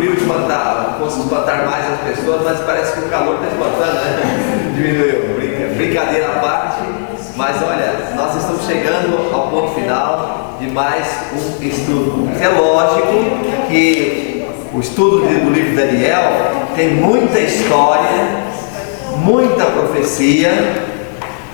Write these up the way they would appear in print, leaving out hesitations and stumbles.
frio fosse espantar mais as pessoas, mas parece que o calor está espantando, né? Diminuiu. Brincadeira à parte, mas olha, nós estamos chegando ao ponto final de mais um estudo. É lógico que o estudo do livro de Daniel tem muita história, muita profecia,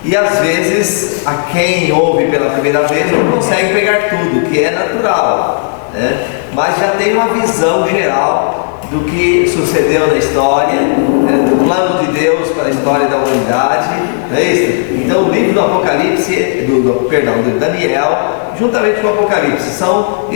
e às vezes a quem ouve pela primeira vez não consegue pegar tudo, que é natural, né? Mas já tem uma visão geral do que sucedeu na história, né? Do plano de Deus para a história da humanidade, não é isso? Então o livro do Apocalipse, do Daniel, juntamente com o Apocalipse, são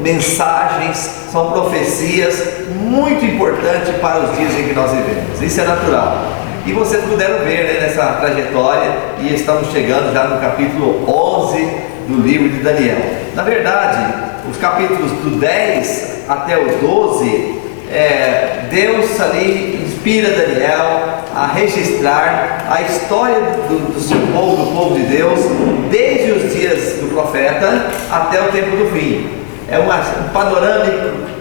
mensagens, são profecias muito importantes para os dias em que nós vivemos. Isso é natural. E vocês puderam ver, né, nessa trajetória, e estamos chegando já no capítulo 11 do livro de Daniel. Na verdade, os capítulos do 10 até o 12, Deus ali inspira Daniel a registrar a história do seu povo, do povo de Deus, desde os dias do profeta até o tempo do fim. É um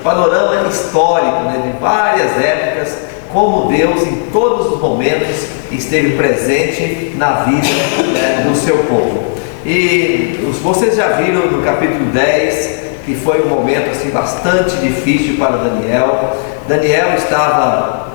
panorama histórico, né, de várias épocas, como Deus em todos os momentos esteve presente na vida, né, do seu povo. E vocês já viram no capítulo 10 que foi um momento assim, bastante difícil para Daniel. Daniel estava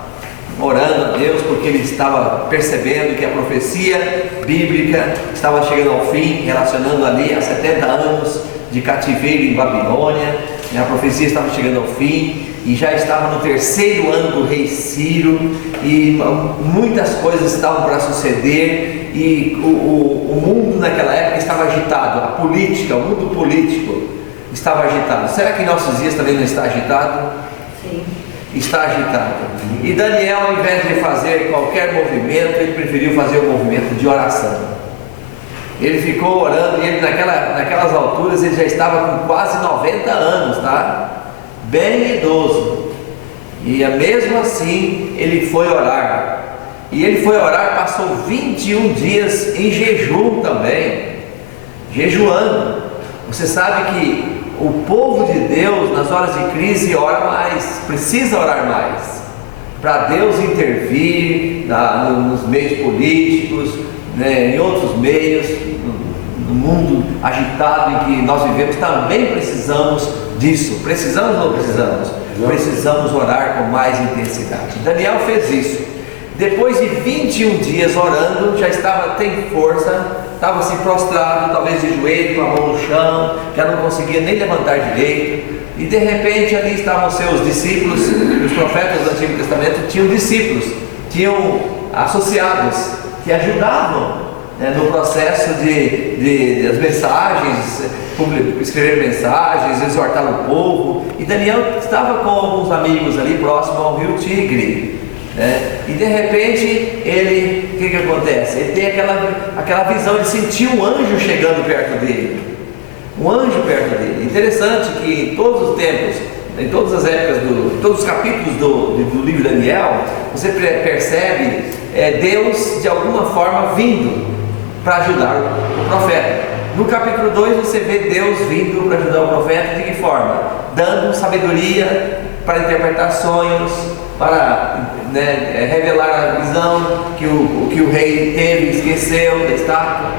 orando a Deus porque ele estava percebendo que a profecia bíblica estava chegando ao fim, relacionando ali a 70 anos de cativeiro em Babilônia. A profecia estava chegando ao fim e já estava no terceiro ano do rei Ciro, e muitas coisas estavam para suceder, e o mundo naquela época estava agitado, a política, o mundo político estava agitado. Será que em nossos dias também não está agitado? Sim. Está agitado. E Daniel, ao invés de fazer qualquer movimento, ele preferiu fazer um movimento de oração. Ele ficou orando, e ele naquelas alturas ele já estava com quase 90 anos, tá? Bem idoso. E mesmo assim ele foi orar. E ele foi orar, passou 21 dias em jejum também, jejuando. Você sabe que o povo de Deus nas horas de crise ora mais, precisa orar mais, para Deus intervir nos meios políticos, né, em outros meios, no mundo agitado em que nós vivemos. Também precisamos disso. Precisamos ou não precisamos? Precisamos orar com mais intensidade. Daniel fez isso. Depois de 21 dias orando, já tem força, estava assim prostrado, talvez de joelho, com a mão no chão, já não conseguia nem levantar direito. E de repente ali estavam seus discípulos. Os profetas do Antigo Testamento tinham discípulos, tinham associados que ajudavam, né, no processo das mensagens, escrever mensagens, exortar o povo. E Daniel estava com alguns amigos ali próximo ao rio Tigre, né? E de repente o que acontece? Ele tem aquela visão, ele sentiu um anjo chegando perto dele. Um anjo perto dele. Interessante que em todos os tempos, em todas as épocas, todos os capítulos do livro de Daniel, você percebe Deus de alguma forma vindo para ajudar o profeta. No capítulo 2 você vê Deus vindo para ajudar o profeta. De que forma? Dando sabedoria para interpretar sonhos, para revelar a visão que o rei teve e esqueceu da estátua.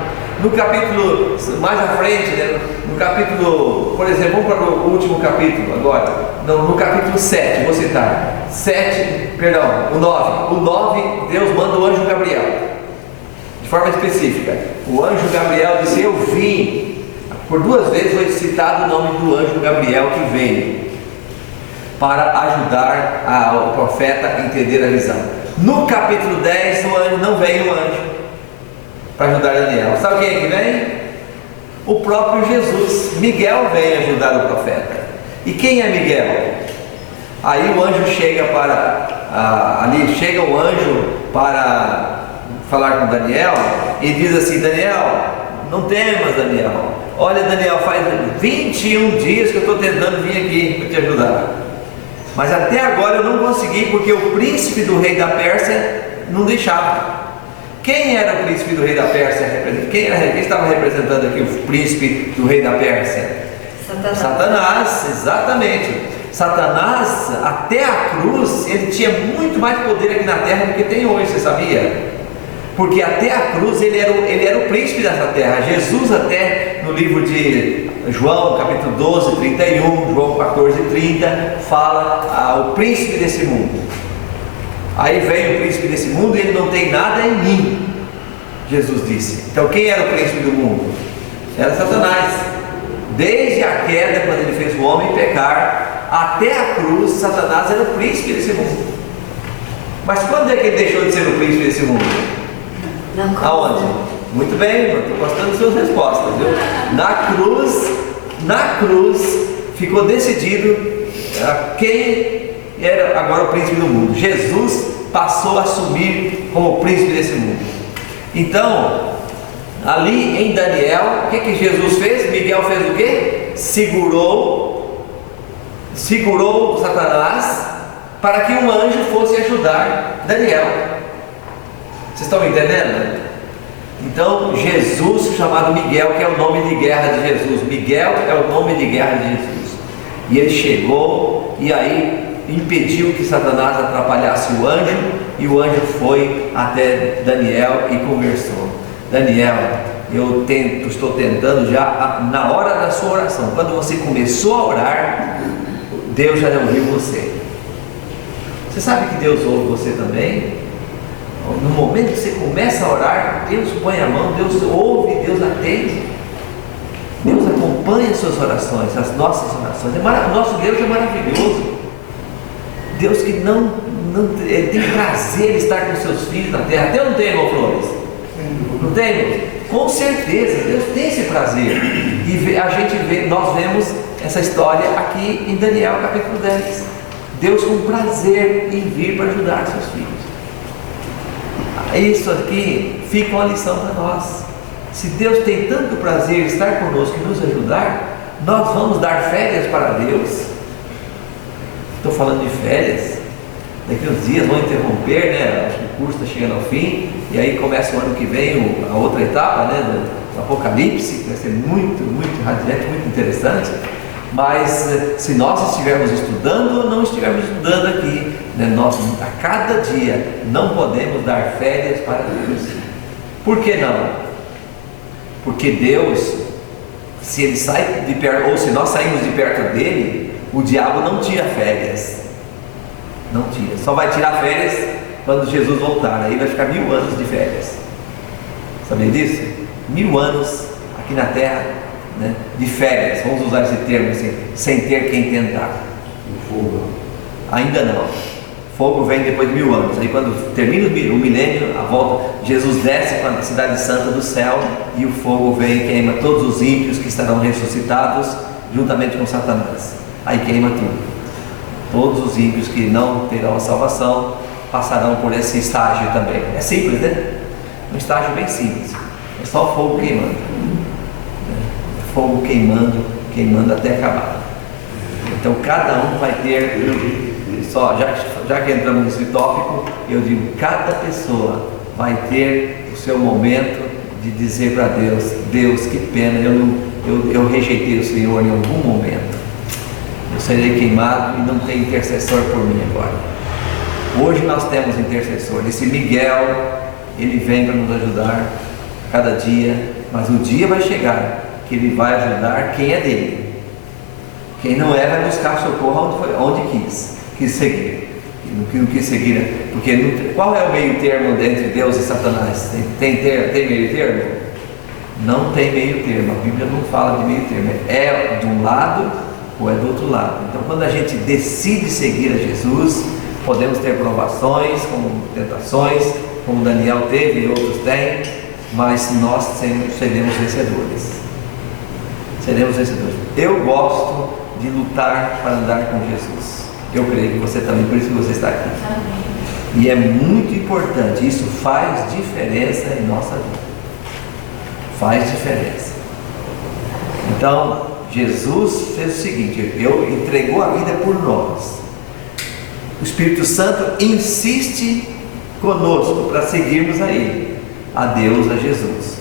No capítulo mais à frente, né, no capítulo, por exemplo, vamos para o último capítulo agora, no capítulo 7, vou citar, o 9. O 9, Deus manda o anjo Gabriel, de forma específica. O anjo Gabriel disse: eu vim. Por 2 vezes foi citado o nome do anjo Gabriel que veio para ajudar o profeta a entender a visão. No capítulo 10, não veio o anjo para ajudar Daniel. Sabe quem é que vem? O próprio Jesus. Miguel vem ajudar o profeta. E quem é Miguel? Aí o anjo chega chega o anjo para falar com Daniel e diz assim: Daniel, não temas, Daniel. Olha, Daniel, faz 21 dias que eu estou tentando vir aqui para te ajudar, mas até agora eu não consegui, porque o príncipe do rei da Pérsia não deixava. Quem era o príncipe do rei da Pérsia? Quem estava representando aqui o príncipe do rei da Pérsia? Satanás. Satanás, exatamente. Satanás, até a cruz, ele tinha muito mais poder aqui na terra do que tem hoje, você sabia? Porque até a cruz ele era o príncipe dessa terra. Jesus, até no livro de João, capítulo 12, 31, João 14, 30, fala o príncipe desse mundo. Aí vem o príncipe desse mundo e ele não tem nada em mim, Jesus disse. Então quem era o príncipe do mundo? Era Satanás. Desde a queda, quando ele fez o homem pecar, até a cruz, Satanás era o príncipe desse mundo. Mas quando é que ele deixou de ser o príncipe desse mundo? Aonde? Muito bem, estou gostando das suas respostas, viu? Na cruz ficou decidido quem era agora o príncipe do mundo. Jesus passou a assumir como o príncipe desse mundo. Então, ali em Daniel, o que Jesus fez? Miguel fez o quê? Segurou Satanás para que um anjo fosse ajudar Daniel. Vocês estão me entendendo? Então Jesus, chamado Miguel, que é o nome de guerra de Jesus, Miguel é o nome de guerra de Jesus, e ele chegou e aí impediu que Satanás atrapalhasse o anjo, e o anjo foi até Daniel e conversou. Daniel, estou tentando já na hora da sua oração, quando você começou a orar, Deus já ouviu você. Você sabe que Deus ouve você também? No momento que você começa a orar, Deus põe a mão, Deus ouve, Deus atende, Deus acompanha as suas orações, as nossas orações. O nosso Deus é maravilhoso. Deus que não tem prazer em estar com seus filhos na terra. Até não tem, irmão Flores? Não tem? Com certeza, Deus tem esse prazer. E nós vemos essa história aqui em Daniel capítulo 10. Deus com prazer em vir para ajudar seus filhos. Isso aqui fica uma lição para nós. Se Deus tem tanto prazer em estar conosco e nos ajudar, nós vamos dar férias para Deus. Estou falando de férias. Daqui uns dias vão interromper, né? Acho que o curso está chegando ao fim, e aí começa o ano que vem a outra etapa, né? Do Apocalipse, que vai ser muito, muito radiante, muito interessante. Mas se nós estivermos estudando ou não estivermos estudando aqui, né, nós a cada dia não podemos dar férias para Deus. Por que não? Porque Deus, se ele sai de perto, ou se nós saímos de perto dele, o diabo não tira férias. Não tira. Só vai tirar férias quando Jesus voltar. Aí vai ficar 1000 anos de férias. Sabia disso? 1000 anos aqui na terra, né, de férias, vamos usar esse termo assim, sem ter quem tentar. O fogo ainda não. Fogo vem depois de 1000 anos. Aí quando termina o milênio, a volta, Jesus desce para a cidade santa do céu, e o fogo vem e queima todos os ímpios que estarão ressuscitados juntamente com Satanás. Aí queima tudo. Todos os ímpios que não terão a salvação passarão por esse estágio também. É simples, né? Um estágio bem simples. É só o fogo queimando. Fogo queimando até acabar. Então cada um vai ter, já que entramos nesse tópico, eu digo, cada pessoa vai ter o seu momento de dizer para Deus: Deus, que pena, eu rejeitei o Senhor em algum momento, eu serei queimado e não tem intercessor por mim agora. Hoje nós temos intercessor. Esse Miguel, ele vem para nos ajudar cada dia, mas o dia vai chegar que ele vai ajudar quem é dele. Quem não é vai buscar socorro onde quis seguir. Não quis seguir, porque qual é o meio termo entre Deus e Satanás? Tem meio termo? Não tem meio termo. A Bíblia não fala de meio termo. É de um lado ou é do outro lado. Então quando a gente decide seguir a Jesus, podemos ter provações, como tentações, como Daniel teve e outros têm, mas nós seremos vencedores. Seremos vencedores. Eu gosto de lutar para andar com Jesus. Eu creio que você também, por isso que você está aqui. Amém. E é muito importante, isso faz diferença em nossa vida. Faz diferença. Então, Jesus fez o seguinte: entregou a vida por nós. O Espírito Santo insiste conosco para seguirmos a Ele, a Deus, a Jesus.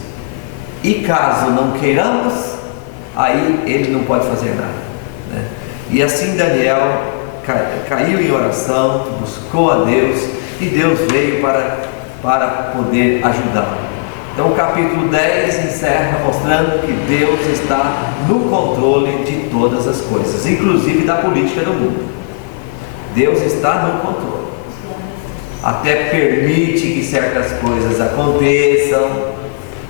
E caso não queiramos, aí Ele não pode fazer nada, né? E assim Daniel caiu em oração, buscou a Deus, e Deus veio para poder ajudá-lo. Então o capítulo 10 encerra mostrando que Deus está no controle de todas as coisas, inclusive da política do mundo. Deus está no controle. Até permite que certas coisas aconteçam,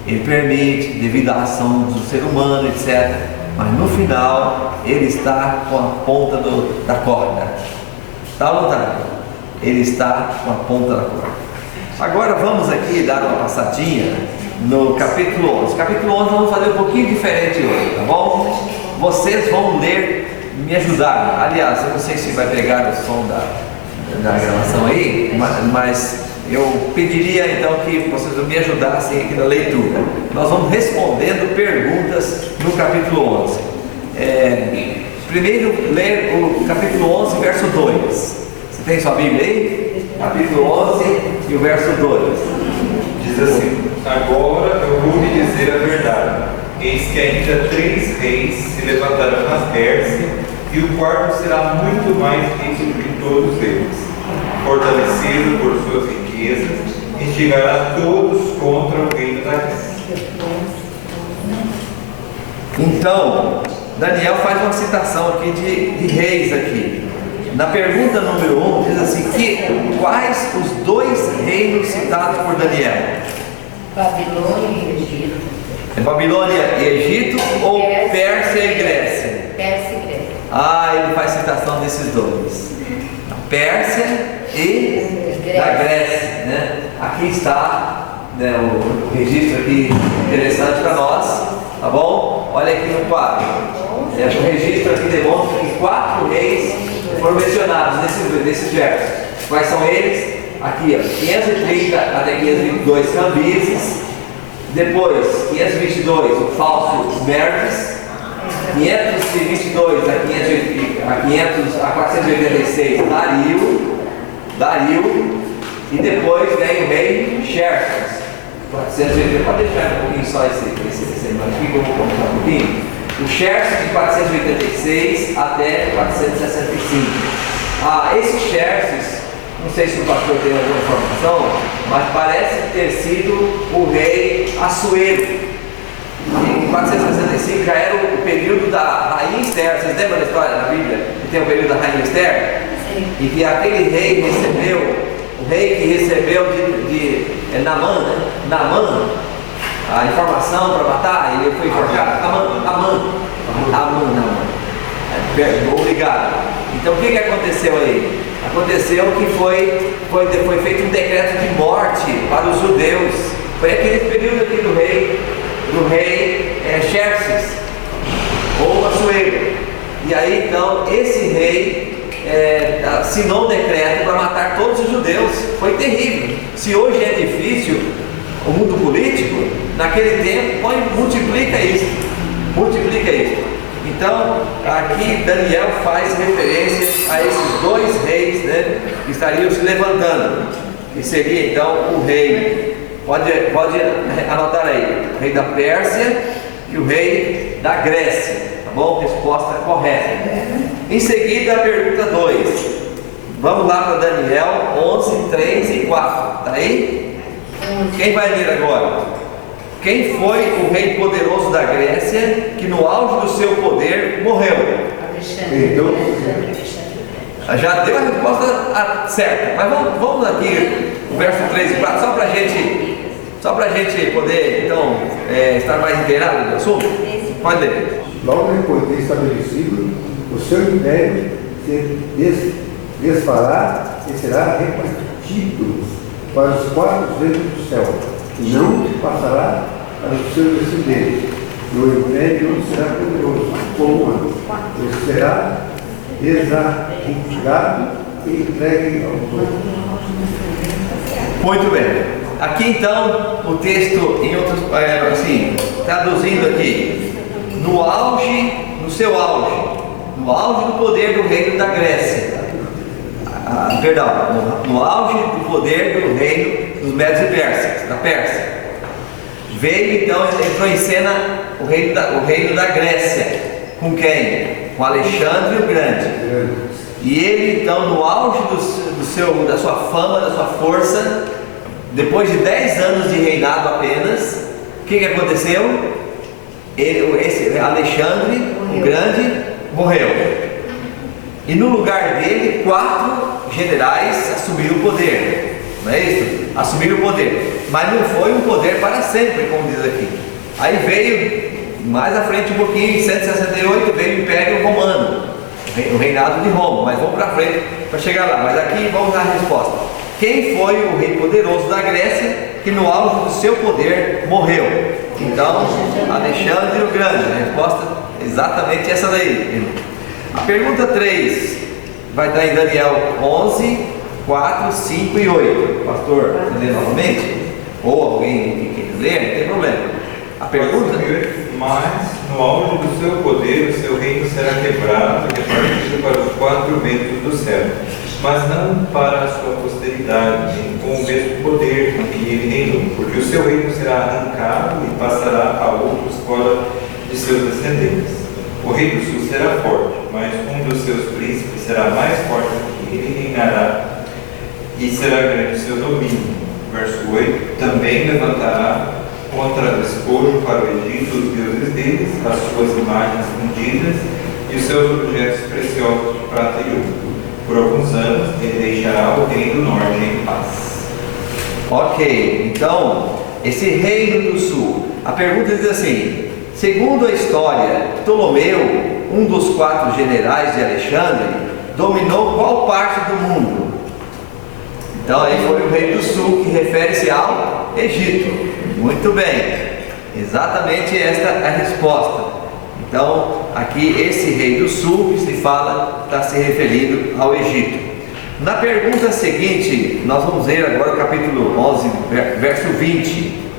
Ele permite devido à ação do ser humano, etc. Mas no final Ele está com a ponta da corda. Está ou não está? Ele está com a ponta da corda. Agora vamos aqui dar uma passadinha no capítulo 11. Capítulo 11 vamos fazer um pouquinho diferente hoje, tá bom? Vocês vão ler, me ajudar. Aliás, eu não sei se vai pegar o som da gravação aí, mas eu pediria então que vocês me ajudassem aqui na leitura. Nós vamos respondendo perguntas no capítulo 11. Primeiro, ler o capítulo 11, verso 2. Você tem sua Bíblia aí? Capítulo 11 e o verso 2. Diz assim: agora eu vou lhe dizer a verdade. Eis que ainda 3 reis se levantarão na Pérsia, e o quarto será muito mais rico do que todos eles. Fortalecido por suas riquezas, instigará todos contra o reino da Grécia. Então, Daniel faz uma citação aqui de reis aqui. Na pergunta número 1 diz assim: quais os 2 reinos citados por Daniel? Babilônia e Egito. É Babilônia e Egito ou Pérsia e Grécia? Pérsia e Grécia. Ele faz citação desses 2. A Pérsia e da Grécia, né? Aqui está, né, o registro aqui interessante para nós, tá bom? Olha aqui no quadro. O registro aqui demonstra que 4 reis foram mencionados nesses versos. Quais são eles? Aqui, ó, 530 até 522 Cambises. Depois, 522, o falso Merdes. 522 a 486, Dario. E depois vem o rei Xerxes. 480, pode deixar um pouquinho só esse aqui que eu vou contar um pouquinho. O Xerxes de 486 até 465. Esse Xerxes, não sei se o pastor tem alguma informação, mas parece ter sido o rei Assuero. Em 465 já era o período da rainha Esther. Vocês lembram da história da Bíblia? Que tem o período da rainha Esther? Sim. E que aquele rei recebeu, o rei que recebeu de Naamã, a informação para matar, ele foi enforcado. Naamã. Obrigado. Então o que aconteceu aí? Aconteceu que foi feito um decreto de morte para os judeus. Foi aquele período aqui do rei Xerxes, ou Assuero. E aí então esse rei assinou um decreto para matar todos os judeus. Foi terrível. Se hoje é difícil o mundo político, naquele tempo multiplica isso. Então aqui Daniel faz referência a esses 2 reis, né, que estariam se levantando, que seria então o rei, pode anotar aí, o rei da Pérsia e o rei da Grécia, tá bom? Resposta correta. Em seguida a pergunta 2, vamos lá para Daniel 11, 3 e 4, tá aí? Quem vai ler agora? Quem foi o rei poderoso da Grécia que no auge do seu poder morreu? Já deu a resposta certa, mas vamos aqui o verso 3 e 4, só para a gente poder então estar mais inteirado do assunto. Pode ler. Logo depois de estabelecido, o seu império se desfará e será repartido para os 4 ventos do céu, e não passará para os seus descendentes. No império não será poderoso como antes, ele será desarraigado e entregue aos outros. Muito bem. Aqui então o texto, em outros, traduzindo aqui, no seu auge do poder do reino da Grécia. No auge do poder do reino dos Medos e Persas, da Pérsia. Veio então, entrou em cena o reino da Grécia. Com quem? com Alexandre o Grande. E ele então, no auge da sua fama, da sua força, depois de 10 anos de reinado apenas, o que aconteceu? Esse Alexandre o Grande morreu. E no lugar dele, 4 generais assumiram o poder. Não é isso? Assumiram o poder. Mas não foi um poder para sempre, como diz aqui. Aí veio, mais à frente um pouquinho, em 168, veio o Império Romano, o reinado de Roma. Mas vamos para frente para chegar lá. Mas aqui vamos dar a resposta. Quem foi o rei poderoso da Grécia que no auge do seu poder morreu? Então, Alexandre o Grande. A resposta é exatamente essa daí. A pergunta 3 vai estar em Daniel 11, 4, 5 e 8. Pastor, você lê novamente? Ou alguém que quer ler, não tem problema. A pergunta... Mas no auge do seu poder, o seu reino será quebrado e repartido para os 4 ventos do céu, mas não para a sua posteridade, com o mesmo poder com que ele reinou, porque o seu reino será arrancado e passará a outros fora de seus descendentes. O rei do sul será forte, mas um dos seus príncipes será mais forte do que ele, reinará e será grande o seu domínio. Verso 8: também levantará contra o despojo para o Egito os deuses deles, as suas imagens fundidas e os seus objetos preciosos de prata e ouro. Por alguns anos ele deixará o rei do norte em paz. Ok, então, esse reino do sul, a pergunta diz assim: segundo a história, Ptolomeu, um dos 4 generais de Alexandre, dominou qual parte do mundo? Então aí foi o rei do sul, que refere-se ao Egito. Muito bem, exatamente esta é a resposta. Então, aqui esse rei do sul que se fala está se referindo ao Egito. Na pergunta seguinte, nós vamos ler agora o capítulo 11, verso 20.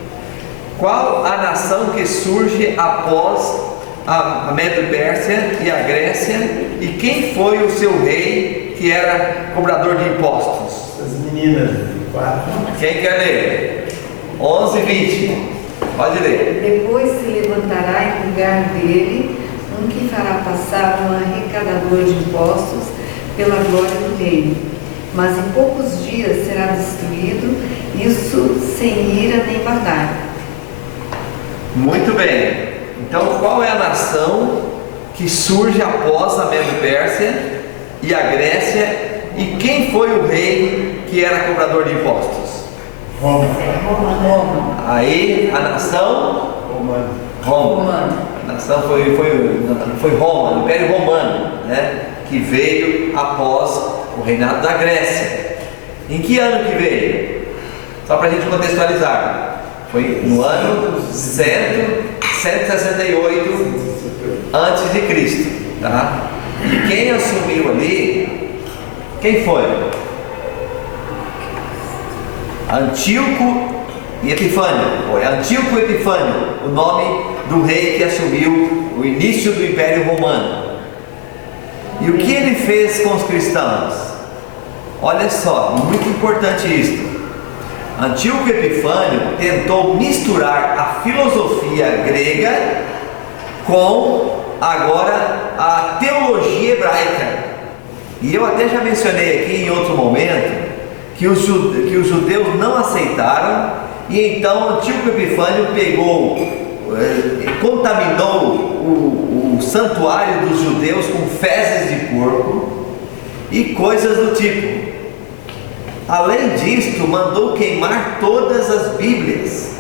Qual a nação que surge após a Medo-Pérsia e a Grécia, e quem foi o seu rei que era cobrador de impostos? As meninas, 4. Quem quer ler? 11, 20. Pode ler. Depois se levantará em lugar dele um que fará passar um arrecadador de impostos pela glória do reino, mas em poucos dias será destruído, isso sem ira nem batalha. Muito bem. Então, qual é a nação que surge após a Medo-Pérsia e a Grécia, e quem foi o rei que era cobrador de impostos? Roma. Aí a nação Roma. A nação foi Roma, o Império Romano, né? Que veio após o reinado da Grécia. Em que ano que veio? Só para a gente contextualizar. Foi no ano 168 antes de Cristo, tá? E quem assumiu ali? Quem foi? Antíoco e Epifânio. Foi Antíoco e Epifânio, o nome do rei que assumiu o início do Império Romano. E o que ele fez com os cristãos? Olha só, muito importante isso. Antíoco Epifânio tentou misturar a filosofia grega com agora a teologia hebraica. E eu até já mencionei aqui em outro momento que os judeus não aceitaram, e então Antíoco Epifânio contaminou o santuário dos judeus com fezes de porco e coisas do tipo. Além disto, mandou queimar todas as Bíblias,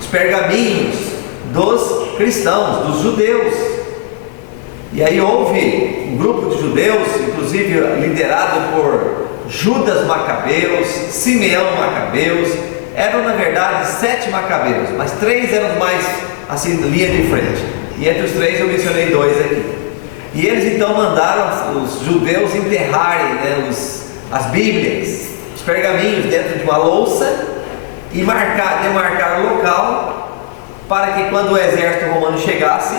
os pergaminhos dos cristãos, dos judeus. E aí houve um grupo de judeus, inclusive liderado por Judas Macabeus, Simeão Macabeus. Eram na verdade 7 macabeus, mas 3 eram mais assim, linha de frente. E entre os 3 eu mencionei 2 aqui. E eles então mandaram os judeus enterrarem, né, as Bíblias, os pergaminhos dentro de uma louça e demarcar o local para que quando o exército romano chegasse,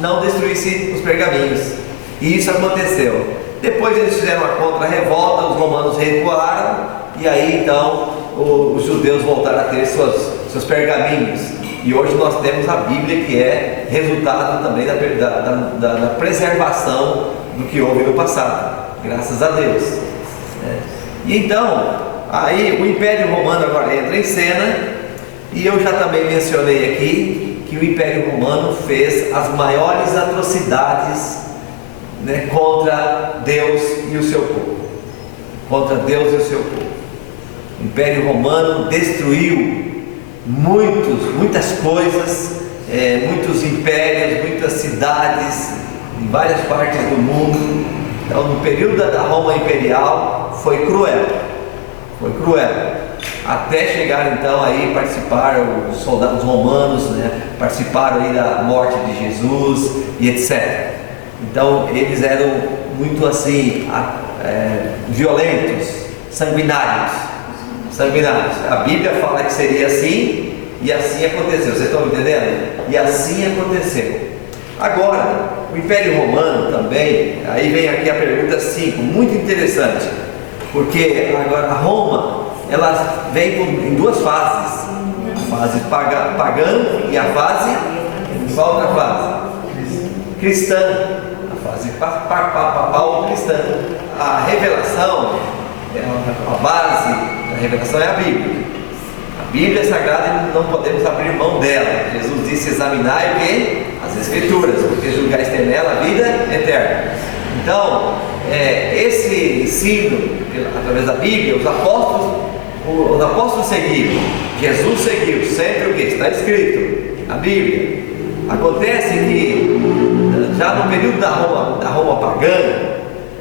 não destruísse os pergaminhos. E isso aconteceu. Depois eles fizeram uma contra-revolta, os romanos recuaram, e aí então os judeus voltaram a ter seus pergaminhos. E hoje nós temos a Bíblia, que é resultado também da preservação do que houve no passado, graças a Deus. E então, aí o Império Romano agora entra em cena, e eu já também mencionei aqui que o Império Romano fez as maiores atrocidades, né, contra Deus e o seu povo. Contra Deus e o seu povo. O Império Romano destruiu muitas coisas, muitos impérios, muitas cidades em várias partes do mundo. Então, no período da Roma Imperial, foi cruel, até chegar então aí participar, os soldados romanos, né, participaram aí da morte de Jesus e etc. Então, eles eram muito assim, violentos, sanguinários. A Bíblia fala que seria assim, e assim aconteceu. Vocês estão entendendo? E assim aconteceu. Agora, o Império Romano também, aí vem aqui a pergunta 5, muito interessante, porque agora a Roma, ela vem em duas fases, a fase pagã e a fase, qual outra fase? Cristã, a fase papal cristã. A revelação, a base da revelação é a Bíblia. A Bíblia Sagrada, não podemos abrir mão dela. Jesus disse: examinai o quê? As Escrituras, porque julgais ter nela a vida eterna. Então, esse ensino, através da Bíblia, os apóstolos seguiram, Jesus seguiu sempre o que está escrito, a Bíblia. Acontece que já no período da Roma pagã,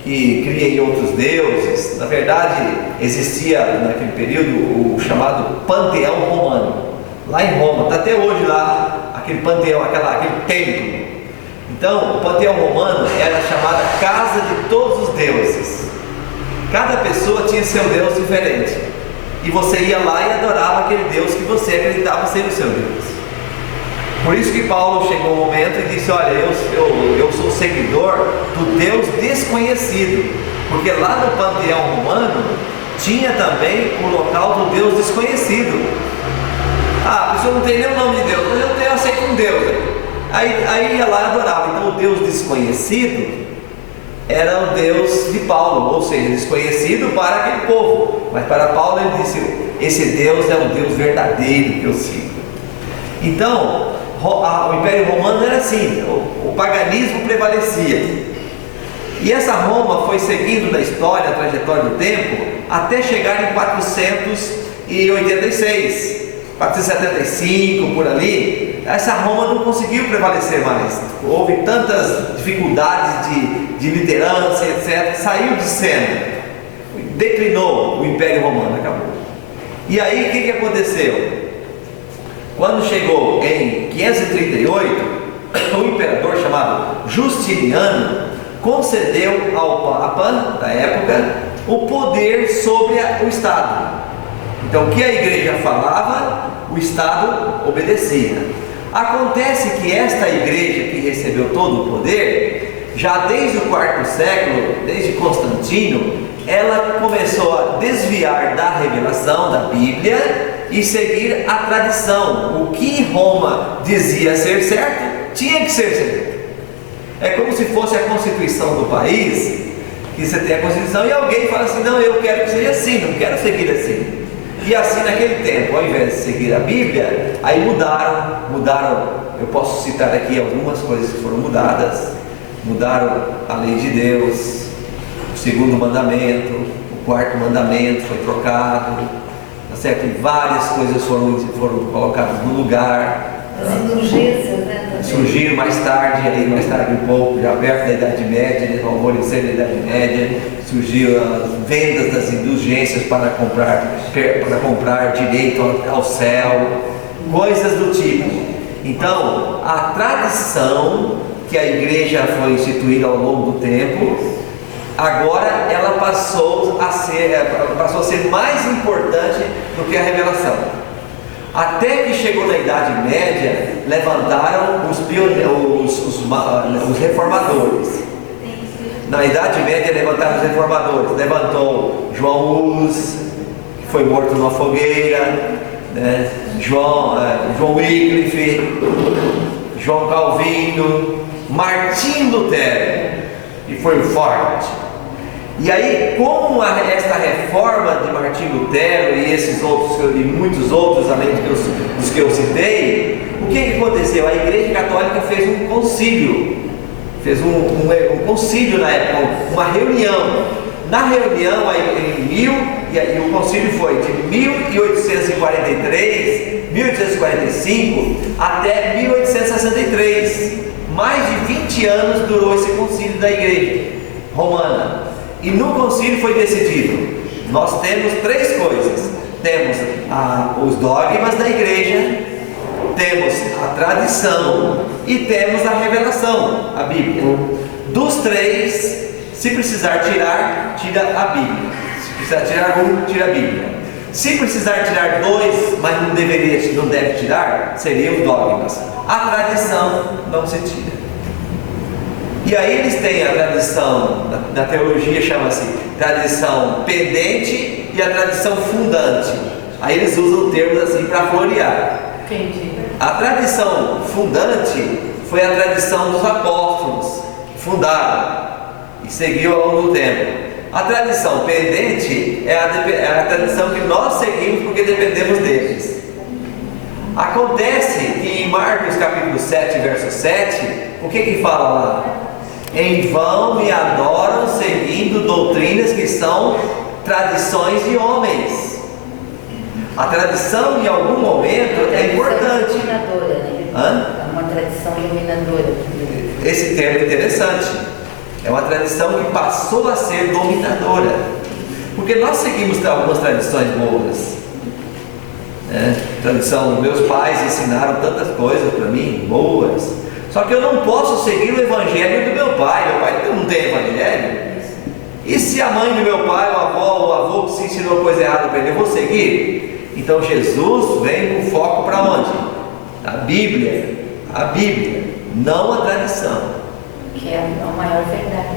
que cria em outros deuses, na verdade existia naquele período o chamado Panteão Romano, lá em Roma, está até hoje lá aquele panteão, aquele templo. Então o Panteão Romano era chamada Casa de Todos os Deuses. Cada pessoa tinha seu Deus diferente, e você ia lá e adorava aquele Deus que você acreditava ser o seu Deus. Por isso que Paulo chegou um momento e disse: olha, eu sou seguidor do Deus desconhecido, porque lá no Panteão Romano tinha também o local do Deus desconhecido. A pessoa não tem nem o nome de Deus, mas eu aceito um Deus. Aí ia lá e adorava. Então o Deus desconhecido era o Deus de Paulo, ou seja, desconhecido para aquele povo, mas para Paulo ele disse: esse Deus é o Deus verdadeiro que eu sigo. Então o Império Romano era assim, o paganismo prevalecia, e essa Roma foi seguindo na história, a trajetória do tempo, até chegar em 486, 475, por ali. Essa Roma não conseguiu prevalecer mais, houve tantas dificuldades de liderança, etc. Saiu de cena, declinou o Império Romano, acabou. E aí o que aconteceu? Quando chegou em 538, um imperador chamado Justiniano concedeu ao Papa da época o poder sobre o Estado. Então o que a igreja falava, o Estado obedecia. Acontece que esta igreja que recebeu todo o poder, já desde o quarto século, desde Constantino, ela começou a desviar da revelação da Bíblia e seguir a tradição. O que Roma dizia ser certo, tinha que ser certo. É como se fosse a Constituição do país, que você tem a Constituição e alguém fala assim: não, eu quero que seja assim, não quero seguir assim. E assim, naquele tempo, ao invés de seguir a Bíblia, aí mudaram, eu posso citar aqui algumas coisas que foram mudadas. Mudaram a lei de Deus, o segundo mandamento, o quarto mandamento foi trocado, tá certo? E várias coisas foram colocadas no lugar. As indulgências, né? Surgiram mais tarde um pouco, já perto da Idade Média, no alvorecer da Idade Média, surgiram as vendas das indulgências para comprar direito ao céu, coisas do tipo. Então, a tradição que a igreja foi instituída ao longo do tempo, agora ela passou a ser mais importante do que a revelação. Até que chegou na Idade Média, levantaram os reformadores. Na Idade Média levantaram os reformadores. Levantou João Hus, que foi morto numa fogueira. né? João Wycliffe, João Calvino, Martim Lutero, que foi forte. E aí, com esta reforma de Martim Lutero e esses outros e muitos outros, além dos que eu citei, o que aconteceu? A Igreja Católica fez um concílio, um concílio na época, uma reunião. Na reunião, e o concílio foi de 1845 até 1863. Mais de 20 anos durou esse concílio da Igreja Romana. E no concílio foi decidido: nós temos três coisas. Temos os dogmas da Igreja, temos a tradição e temos a revelação, a Bíblia. Dos três, se precisar tirar, tira a Bíblia. Se precisar tirar um, tira a Bíblia. Se precisar tirar dois, mas não deve tirar, seriam os dogmas. A tradição não se tira. E aí eles têm a tradição, na teologia chama-se tradição pendente e a tradição fundante. Aí eles usam termos assim para florear. Entendi. A tradição fundante foi a tradição dos apóstolos, que fundaram e seguiu ao longo do tempo. A tradição pendente é a tradição que nós seguimos porque dependemos deles. Acontece que em Marcos capítulo 7, verso 7, o que fala lá? Em vão me adoram seguindo doutrinas que são tradições de homens. A tradição em algum momento é importante. Dominadora, né? É uma tradição dominadora. Esse termo é interessante. É uma tradição que passou a ser dominadora. Porque nós seguimos algumas tradições boas. Tradição, meus pais ensinaram tantas coisas para mim, boas. Só que eu não posso seguir o evangelho do meu pai não tem evangelho. E se a mãe do meu pai, o avô se ensinou coisa errada para ele, eu vou seguir? Então Jesus vem com foco para onde? A Bíblia, não a tradição. Que é a maior verdade.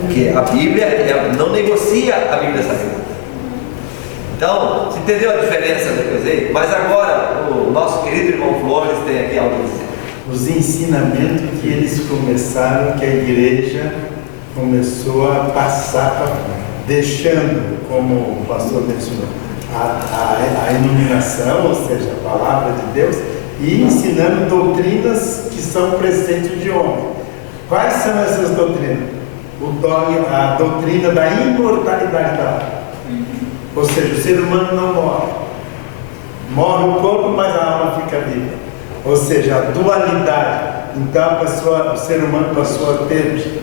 Porque a Bíblia não negocia a Bíblia Sagrada. Então, você entendeu a diferença da coisa aí? Mas agora, o nosso querido irmão Flores tem aqui algo a dizer. Os ensinamentos que eles começaram, que a igreja começou a passar, deixando, como o pastor mencionou, a iluminação, ou seja, a palavra de Deus, e ensinando doutrinas que são preceitos de homem. Quais são essas doutrinas? A doutrina da imortalidade da alma. Ou seja, o ser humano não morre. Morre o corpo, mas a alma fica viva. Ou seja, a dualidade. Então o ser humano passou a ter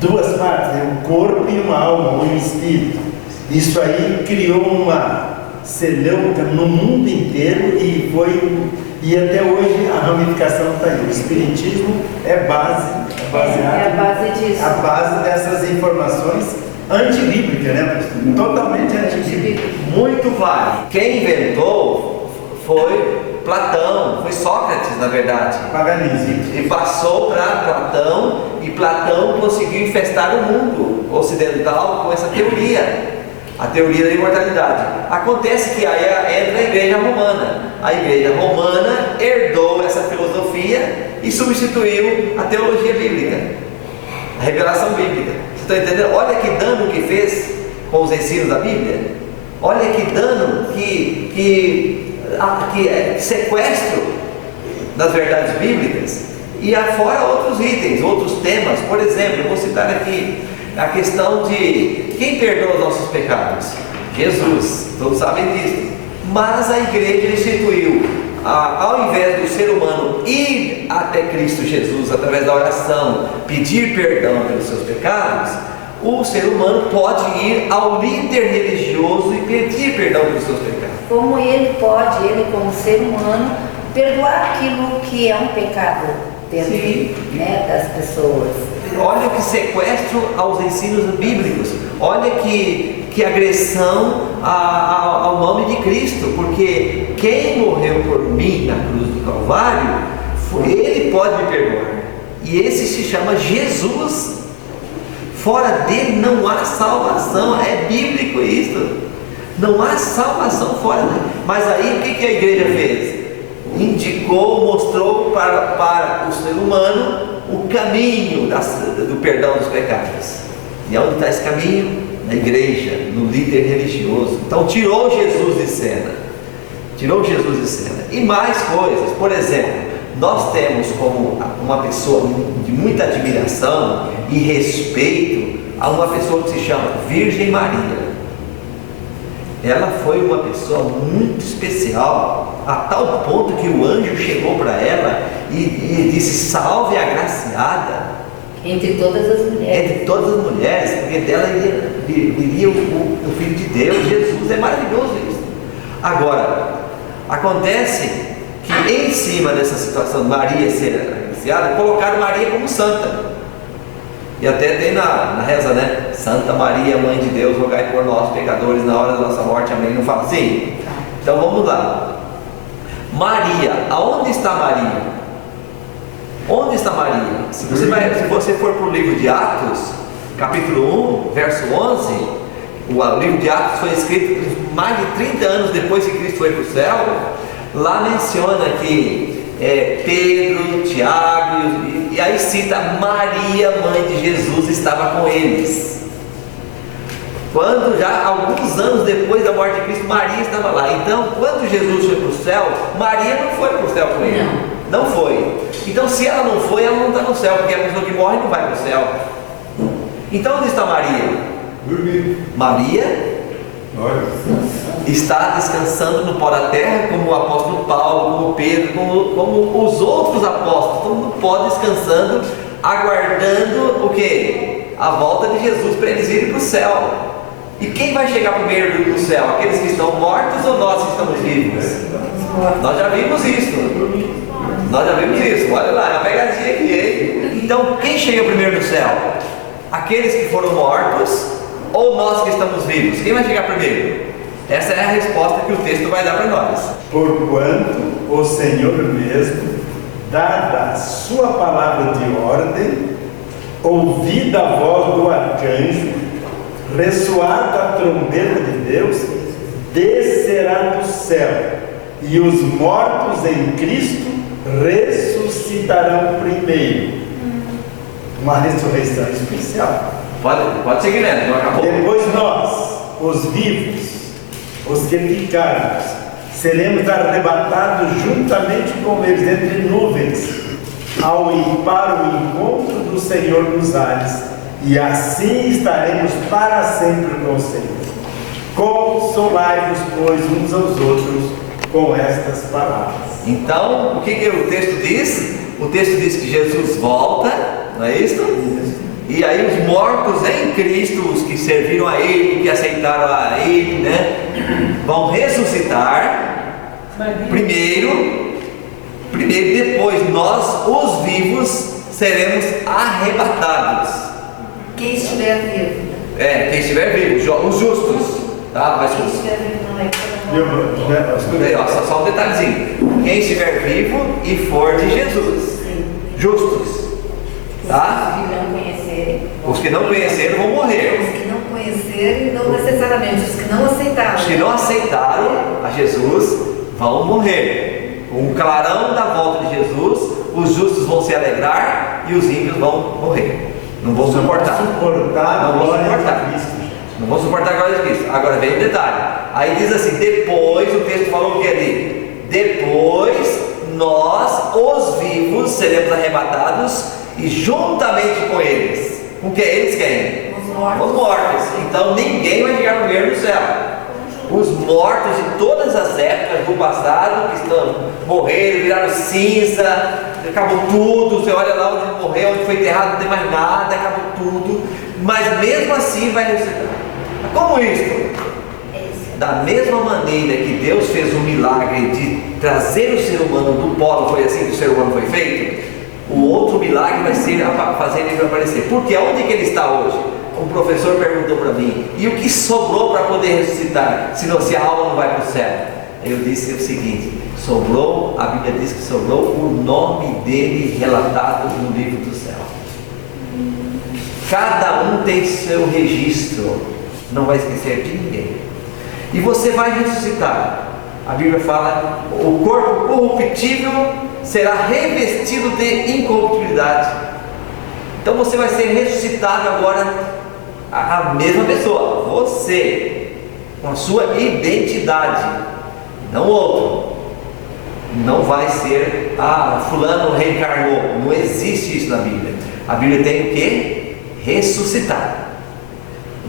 duas partes, um corpo e uma alma, um espírito. Isso aí criou uma celeuma no mundo inteiro e até hoje a ramificação está aí. O espiritismo é baseado a base dessas informações antibíblicas, né? Totalmente antibíblicas. Muito vale. Quem inventou foi Platão, foi Sócrates, na verdade. Paganismo. E passou para Platão, e Platão conseguiu infestar o mundo ocidental com essa teoria, a teoria da imortalidade. Acontece que aí entra a Igreja Romana. A Igreja Romana herdou essa filosofia e substituiu a teologia bíblica, a revelação bíblica. Você está entendendo? Olha que dano que fez com os ensinos da Bíblia. Olha que dano, que sequestro das verdades bíblicas, e afora outros itens, outros temas. Por exemplo, eu vou citar aqui a questão de quem perdoa os nossos pecados? Jesus, todos sabem disso. Mas a igreja instituiu, ao invés do ser humano ir até Cristo Jesus através da oração, pedir perdão pelos seus pecados, o ser humano pode ir ao líder religioso e pedir perdão pelos seus pecados. Como ele pode, como ser humano, perdoar aquilo que é um pecado dentro, né, das pessoas. Olha que sequestro aos ensinos bíblicos. Olha que agressão ao nome de Cristo. Porque quem morreu por mim na cruz do Calvário, ele pode me perdoar. E esse se chama Jesus. Fora dele não há salvação. É bíblico isso. Não há salvação fora dele. Mas aí o que a igreja fez? Indicou, mostrou para o ser humano o caminho do perdão dos pecados. E onde está esse caminho? Na igreja, no líder religioso. Então tirou Jesus de cena. Tirou Jesus de cena. E mais coisas. Por exemplo, nós temos como uma pessoa de muita admiração e respeito a uma pessoa que se chama Virgem Maria. Ela foi uma pessoa muito especial, a tal ponto que o anjo chegou para ela e disse: salve a agraciada. Entre todas as mulheres. Entre todas as mulheres, porque dela viria o Filho de Deus, Jesus. É maravilhoso isso. Agora, acontece que em cima dessa situação de Maria ser agraciada, colocaram Maria como santa. E até tem na reza, né? Santa Maria, Mãe de Deus, rogai por nós pecadores na hora da nossa morte, amém. Não fala assim? Então vamos lá. Maria, aonde está Maria? Onde está Maria? Se você for para o livro de Atos, capítulo 1, verso 11, o livro de Atos foi escrito mais de 30 anos depois que Cristo foi para o céu. Lá menciona que Pedro, Tiago, e aí cita Maria, mãe de Jesus, estava com eles. Quando já alguns anos depois da morte de Cristo, Maria estava lá. Então, quando Jesus foi para o céu, Maria não foi para o céu com ele. Não foi. Então, se ela não foi, ela não está no céu, porque a pessoa que morre não vai para o céu. Então, onde está Maria? Maria está descansando no pó da terra, como o apóstolo Paulo, como Pedro, como os outros apóstolos, todo mundo pó descansando, aguardando o quê? A volta de Jesus para eles irem para o céu. E quem vai chegar primeiro no céu? Aqueles que estão mortos ou nós que estamos vivos? Nós já vimos isso. Olha lá, é uma pegadinha aqui, hein? Então, quem chega primeiro no céu? Aqueles que foram mortos ou nós que estamos vivos? Quem vai chegar primeiro? Essa é a resposta que o texto vai dar para nós. Porquanto o Senhor mesmo, dada a sua palavra de ordem, ouvida a voz do arcanjo, ressoada a trombeta de Deus, descerá do céu, e os mortos em Cristo ressuscitarão primeiro. Uma ressurreição especial. Pode seguir, né? Não acabou. Depois nós, os vivos, os que ficarmos, seremos arrebatados juntamente com eles entre nuvens, para o encontro do Senhor nos ares, e assim estaremos para sempre com o Senhor. Consolai-vos, pois, uns aos outros com estas palavras. Então, o que o texto diz? O texto diz que Jesus volta, não é isso? E aí os mortos em Cristo, os que serviram a Ele, que aceitaram a Ele, né, vão ressuscitar primeiro, depois nós, os vivos, seremos arrebatados. Quem estiver vivo. Quem estiver vivo, os justos, tá? Mas Quem estiver vivo não é escutei, só um detalhezinho. Quem estiver vivo e for de Jesus, justos, tá? Os que não conheceram vão morrer. Os que não conheceram, não necessariamente. Os que não aceitaram. Os que não aceitaram a Jesus vão morrer. Com o clarão da volta de Jesus, os justos vão se alegrar e os ímpios vão morrer. Não vão suportar. Não vão suportar a glória de Cristo. Agora vem o detalhe. Aí diz assim: depois, o texto falou o que ali? Depois nós, os vivos, seremos arrebatados e juntamente com eles. Com que eles quem? Os mortos. Então ninguém vai chegar primeiro no céu. Os mortos de todas as épocas do passado, que morreram, viraram cinza, acabou tudo. Você olha lá onde morreu, onde foi enterrado, não tem mais nada, acabou tudo. Mas mesmo assim vai ressuscitar. Como isso? Da mesma maneira que Deus fez o milagre de trazer o ser humano do pó, não foi assim que o ser humano foi feito? O outro milagre vai ser fazer ele aparecer. Porque aonde que ele está hoje? Um professor perguntou para mim: e o que sobrou para poder ressuscitar? Se a alma não vai para o céu? Eu disse o seguinte: sobrou, a Bíblia diz que sobrou o nome dele relatado no livro do céu. Cada um tem seu registro, não vai esquecer de ninguém. E você vai ressuscitar. A Bíblia fala: o corpo corruptível será revestido de incorruptibilidade. Então você vai ser ressuscitado agora, a mesma pessoa, você, com a sua identidade, não o outro. Não vai ser, fulano reencarnou. Não existe isso na Bíblia. A Bíblia tem o que? Ressuscitar.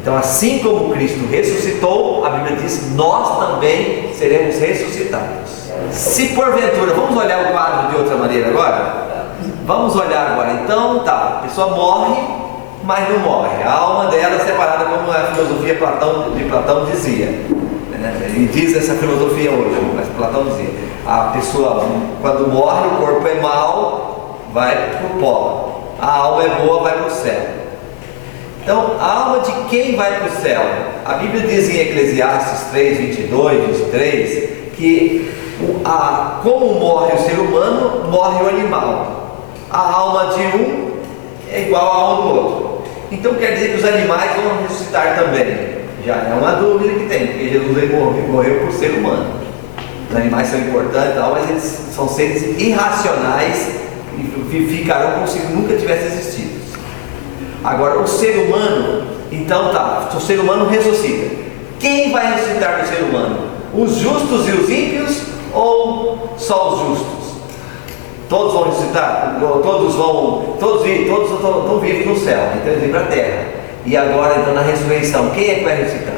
Então, assim como Cristo ressuscitou, a Bíblia diz: nós também seremos ressuscitados. Se porventura, vamos olhar o quadro de outra maneira agora? Vamos olhar agora. Então, a pessoa morre, mas não morre. A alma dela é separada, como a filosofia de Platão dizia, né? E diz essa filosofia hoje, mas Platão dizia: a pessoa, quando morre, o corpo é mau, vai para o pó. A alma é boa, vai para o céu. Então, a alma de quem vai para o céu? A Bíblia diz em Eclesiastes 3, 22, 23, que como morre o ser humano, morre o animal. A alma de um é igual à alma do outro. Então quer dizer que os animais vão ressuscitar também. Já é uma dúvida que tem, porque Jesus morreu por ser humano. Os animais são importantes, mas eles são seres irracionais e ficarão como se nunca tivessem existido. Agora, o ser humano, então o ser humano ressuscita. Quem vai ressuscitar do ser humano? Os justos e os ímpios ou só os justos? Todos vão ressuscitar? Todos estão vivos no céu, então eles vêm para a terra. E agora, então, na ressurreição, quem é que vai ressuscitar?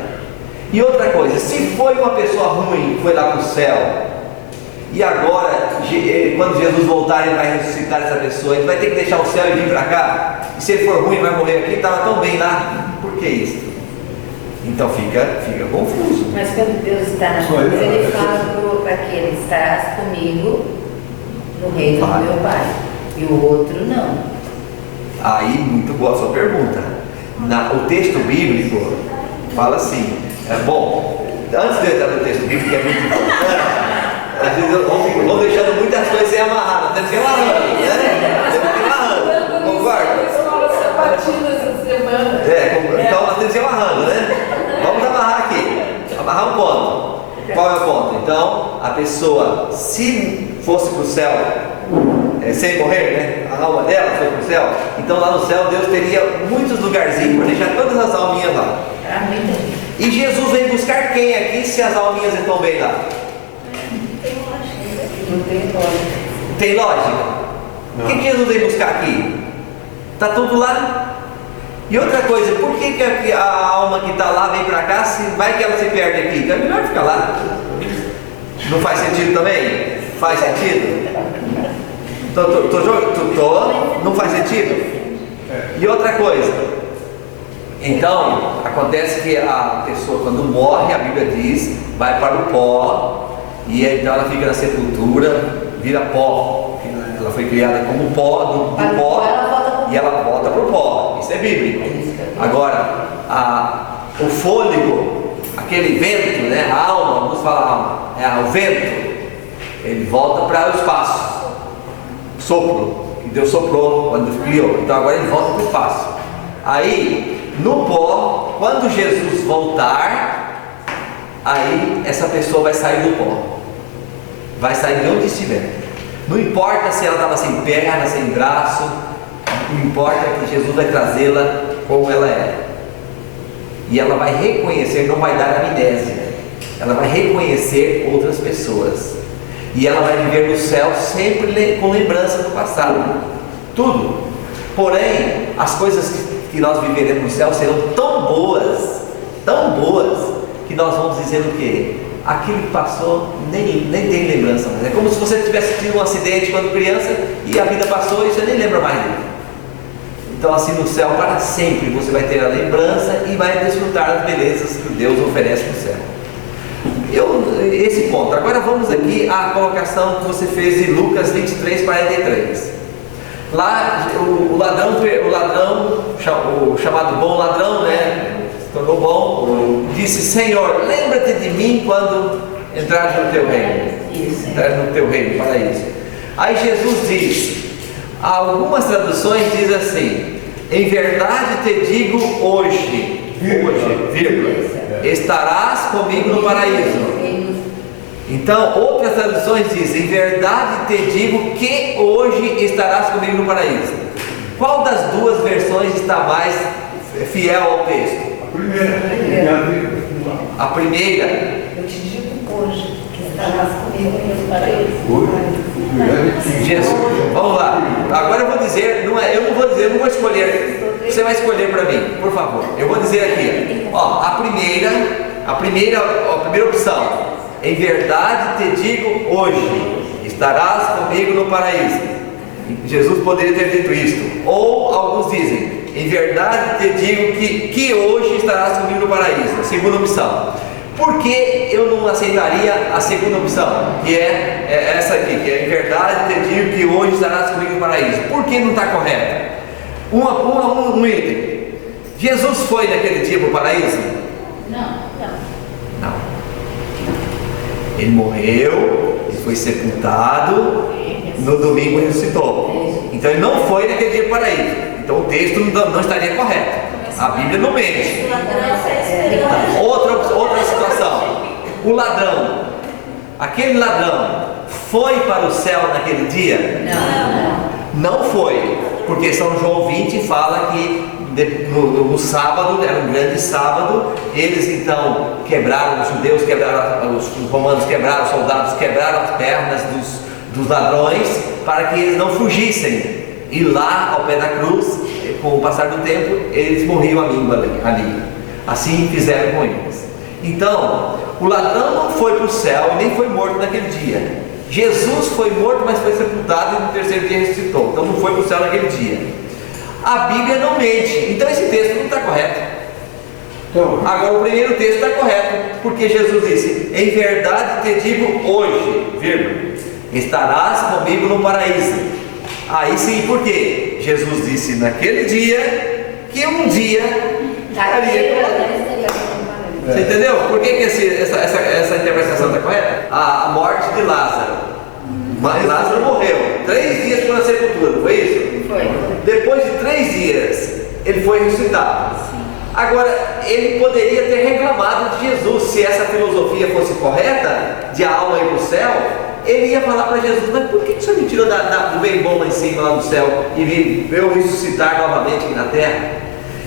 E outra coisa, se foi uma pessoa ruim que foi lá para o céu, e agora, quando Jesus voltar, ele vai ressuscitar essa pessoa, ele vai ter que deixar o céu e vir para cá? E se ele for ruim, vai morrer aqui? Estava tão bem lá, por que isso? Então fica confuso. Mas quando Deus está na cruz, ele fala para que ele estarás comigo no reino do meu Pai, e o outro não. Aí, muito boa a sua pergunta. O texto bíblico fala assim, bom, antes de entrar no texto bíblico, que é muito importante, às vezes vão deixando muitas coisas sem amarrar, nós temos que ir amarrando, né? Temos que ir amarrando, concorda? Então nós temos que ir amarrando, né? Vamos amarrar aqui, amarrar um ponto. Qual é o ponto? Então, a pessoa, se fosse para o céu, sem morrer, né? A alma dela foi para o céu, então lá no céu Deus teria muitos lugarzinhos para deixar todas as alminhas lá. E Jesus vem buscar quem aqui se as alminhas estão bem lá? Não tem lógica. Tem lógica? O que Jesus vem buscar aqui? Está tudo lá? E outra coisa, por que a alma que está lá vem para cá, se vai que ela se perde aqui? Então é melhor ficar lá. Não faz sentido também? Faz sentido? Não faz sentido? E outra coisa, então, acontece que a pessoa quando morre, a Bíblia diz, vai para o pó, e então ela fica na sepultura, vira pó. Ela foi criada como pó, do pó, e ela volta para o pó. Isso é bíblico. Agora, o fôlego, aquele vento, né? A alma, vamos falar alma, o vento, ele volta para o espaço. Sopro, que Deus soprou quando criou. Então agora ele volta para o espaço. Aí, no pó, quando Jesus voltar, aí essa pessoa vai sair do pó. Vai sair de onde estiver. Não importa se ela estava sem perna, sem braço, o que importa é que Jesus vai trazê-la como ela é. E ela vai reconhecer, não vai dar amnésia. Ela vai reconhecer outras pessoas. E ela vai viver no céu sempre com lembrança do passado. Tudo. Porém, as coisas que nós viveremos no céu serão tão boas, que nós vamos dizer o quê? Aquilo que passou nem tem lembrança mais. É como se você tivesse tido um acidente quando criança e a vida passou e você nem lembra mais dele. Então assim no céu para sempre você vai ter a lembrança e vai desfrutar das belezas que Deus oferece no céu. Esse ponto. Agora vamos aqui à colocação que você fez em Lucas 23, 43. Lá o ladrão, o chamado bom ladrão, né? Se tornou bom, disse: Senhor, lembra-te de mim quando entrares no teu reino. Entrares no teu reino, paraíso. Aí Jesus diz, algumas traduções dizem assim: em verdade te digo hoje, vírgula, estarás comigo no paraíso. Então, outras traduções dizem: em verdade te digo que hoje estarás comigo no paraíso. Qual das duas versões está mais fiel ao texto? A primeira. Eu te digo hoje que estarás comigo no paraíso. Jesus, vamos lá. Agora eu vou dizer, eu não vou escolher. Você vai escolher para mim, por favor. Eu vou dizer aqui. Ó, a primeira opção. Em verdade te digo hoje, estarás comigo no paraíso. Jesus poderia ter dito isto. Ou alguns dizem: em verdade te digo que hoje estarás comigo no paraíso. A segunda opção. Por que eu não aceitaria a segunda opção? Que é essa aqui, que é: em verdade te digo que hoje estarás comigo no paraíso. Por que não está correto? Um item. Jesus foi naquele dia para o paraíso? Não. Ele morreu, ele foi sepultado, no domingo ressuscitou. Então ele não foi naquele dia para o paraíso. Então o texto não estaria correto. A Bíblia não mente. Outra situação. O ladrão. Aquele ladrão foi para o céu naquele dia? Não foi. Porque São João 20 fala que no sábado, era um grande sábado, eles então quebraram, os judeus quebraram, os romanos quebraram, os soldados quebraram as pernas dos ladrões, para que eles não fugissem. E lá ao pé da cruz, com o passar do tempo, eles morriam à míngua ali. Assim fizeram com eles. Então, o ladrão não foi para o céu e nem foi morto naquele dia. Jesus foi morto, mas foi sepultado e no terceiro dia ressuscitou. Então não foi para o céu naquele dia. A Bíblia não mente. Então esse texto não está correto. Agora o primeiro texto está correto, porque Jesus disse: em verdade te digo hoje, vírgula, estarás comigo no paraíso. Aí sim, por quê? Jesus disse naquele dia que um dia estaria. Você entendeu? Por que essa interpretação está correta? A morte de Lázaro. Mas Lázaro morreu 3 dias por a sepultura, não foi isso? Foi. Depois de 3 dias, ele foi ressuscitado. Agora, ele poderia ter reclamado de Jesus. Se essa filosofia fosse correta, de a alma ir para o céu, ele ia falar para Jesus: mas por que o senhor me tirou do bem bom lá em cima, lá no céu, e veio eu ressuscitar novamente aqui na terra?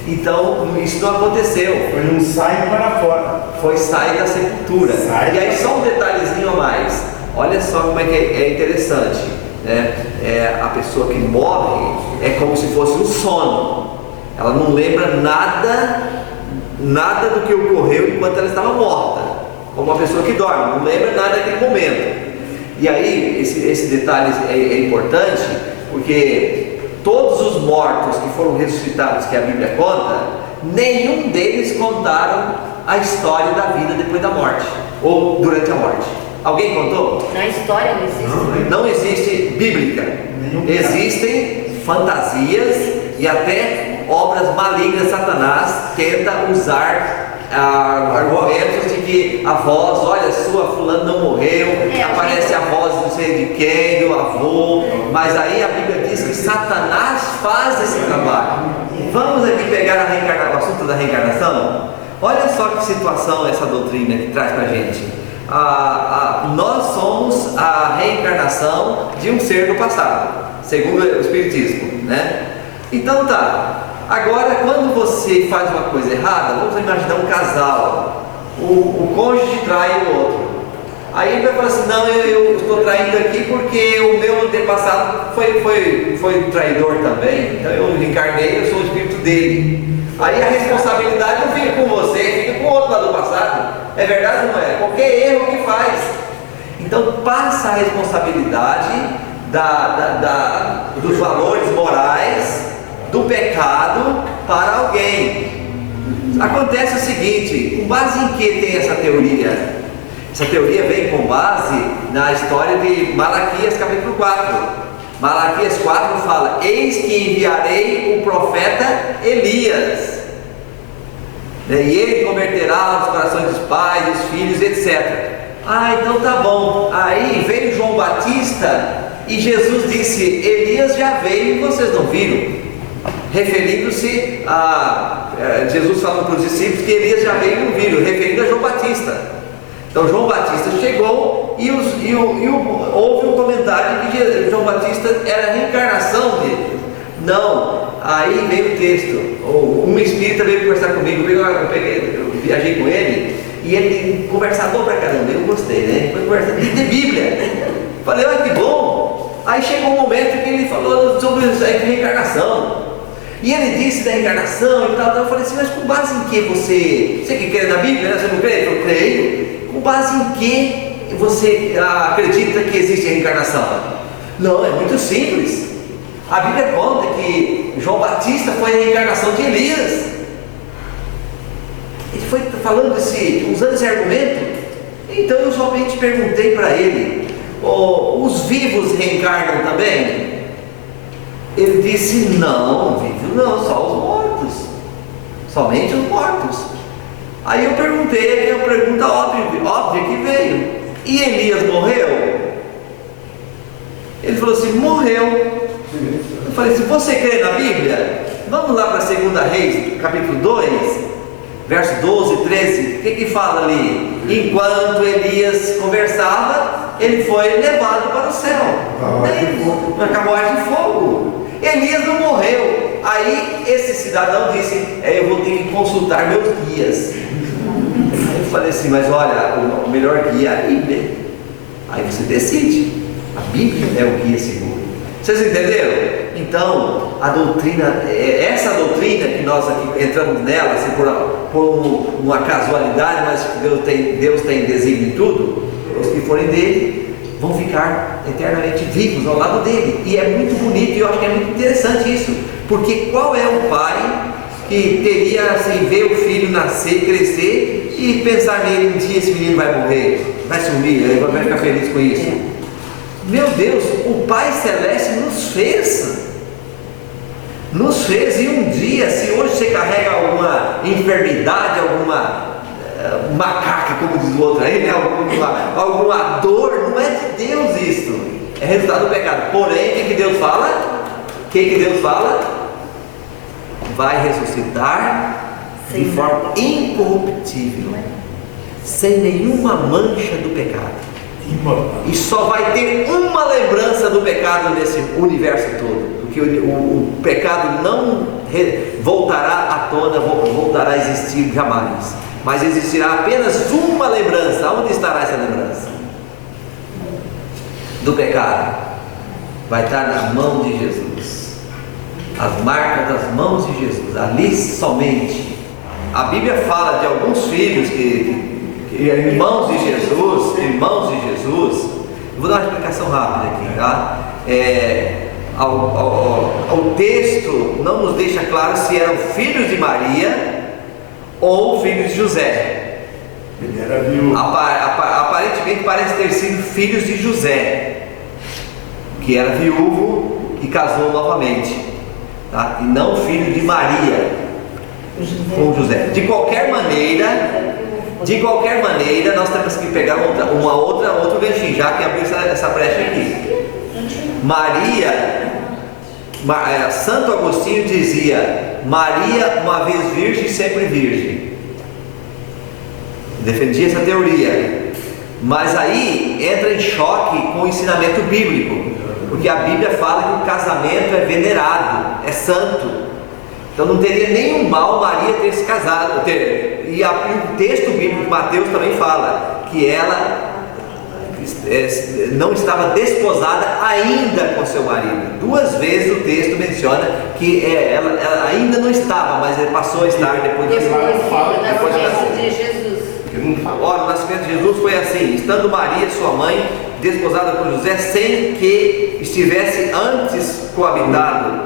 Então, isso não aconteceu. Foi um sai para fora. Foi sair da sepultura. E aí só um detalhezinho a mais. Olha só como é que é interessante, né? A pessoa que morre é como se fosse um sono. Ela não lembra nada do que ocorreu enquanto ela estava morta. Como uma pessoa que dorme, não lembra nada daquele momento. E aí, esse detalhe é importante, porque todos os mortos que foram ressuscitados, que a Bíblia conta, nenhum deles contaram a história da vida depois da morte, ou durante a morte. Alguém contou? Na história não existe. Não existe bíblica. Existem fantasias e até obras malignas. Satanás tenta usar argumentos de que a voz, olha, sua fulano não morreu, aparece a voz não sei de quem, do avô, mas aí a Bíblia diz que Satanás faz esse trabalho. Vamos aqui pegar o assunto da reencarnação. Olha só que situação essa doutrina que traz para a gente. Nós somos a reencarnação de um ser do passado, segundo o Espiritismo, né? Então tá. Agora, quando você faz uma coisa errada, vamos imaginar um casal, o cônjuge trai o outro. Aí ele vai falar assim: não, eu estou traindo aqui porque o meu antepassado foi traidor também, então eu reencarnei, eu sou o espírito dele. Aí a responsabilidade não fica com você, fica com o outro lá do passado. É verdade ou não é? Qualquer erro que faz. Então passa a responsabilidade dos valores morais, do pecado, para alguém. Acontece o seguinte: com base em que tem essa teoria? Essa teoria vem com base na história de Malaquias capítulo 4. Malaquias 4 fala: eis que enviarei o profeta Elias, e ele converterá os corações dos pais, dos filhos, etc. Então tá bom. Aí veio João Batista e Jesus disse: Elias já veio e vocês não viram, referindo-se a Jesus falando para os discípulos que Elias já veio e não viram, referindo a João Batista. Então João Batista chegou e houve um comentário de que João Batista era a reencarnação dele. Não, aí veio o texto. Um espírita veio conversar comigo, eu viajei com ele e ele conversador pra caramba, eu gostei, né? Foi conversando de Bíblia. Falei, olha que bom. Aí chegou um momento que ele falou sobre a reencarnação. E ele disse da reencarnação e tal. Eu falei assim, mas com base em que você que crê na Bíblia, né? Você não crê? Eu creio. Com base em que você acredita que existe a reencarnação? Não, é muito simples. A Bíblia conta que João Batista foi a reencarnação de Elias. Ele foi falando usando esse argumento. Então eu somente perguntei para ele, os vivos reencarnam também? Ele disse, não, vivos não, só os mortos. Somente os mortos. Aí eu perguntei, a pergunta óbvia que veio. E Elias morreu? Ele falou assim, morreu. Eu falei assim, você crê na Bíblia? Vamos lá para 2 Reis, capítulo 2, verso 12, 13. O que fala ali? Enquanto Elias conversava, ele foi levado para o céu. Uma carruagem de fogo. Elias não morreu. Aí esse cidadão disse, eu vou ter que consultar meus guias. Aí eu falei assim, mas olha, o melhor guia é a Bíblia. Aí você decide. A Bíblia é o guia seguro. Vocês entenderam? Então, a doutrina, essa doutrina que nós aqui entramos nela, assim, por uma casualidade, mas Deus tem desígnio em tudo, os que forem dele vão ficar eternamente vivos ao lado dele. E é muito bonito, e eu acho que é muito interessante isso, porque qual é o pai que teria assim, ver o filho nascer, crescer e pensar nele, um dia esse menino vai morrer, vai sumir, ele vai ficar feliz com isso? Meu Deus, o Pai Celeste nos fez, e um dia, se hoje você carrega alguma enfermidade, alguma macaca, como diz o outro aí, né? alguma dor, não é de Deus isso, é resultado do pecado. Porém, o que Deus fala? O que Deus fala? Vai ressuscitar de forma incorruptível, sem nenhuma mancha do pecado. E só vai ter uma lembrança do pecado nesse universo todo, porque o pecado não voltará à tona, voltará a existir jamais, mas existirá apenas uma lembrança. Onde estará essa lembrança do pecado? Vai estar na mão de Jesus, as marcas das mãos de Jesus, ali somente. A Bíblia fala de alguns filhos irmãos de Jesus, eu vou dar uma explicação rápida aqui, tá? O texto não nos deixa claro se eram filhos de Maria ou filhos de José. Ele era viúvo. Aparentemente parece ter sido filhos de José, que era viúvo e casou novamente, tá? E não filho de Maria com José. De qualquer maneira, nós temos que pegar outro ganchinho, já que abriu essa brecha aqui. Santo Agostinho dizia, Maria uma vez virgem, sempre virgem. Defendia essa teoria. Mas aí entra em choque com o ensinamento bíblico, porque a Bíblia fala que o casamento é venerado, é santo. Então não teria nenhum mal Maria ter se casado. E o texto bíblico de Mateus também fala que ela não estava desposada ainda com seu marido. 2 vezes o texto menciona que ela ainda não estava, mas ele passou a estar depois de Jesus. Ora, o nascimento de Jesus foi assim: estando Maria, sua mãe, desposada por José, sem que estivesse antes coabitado,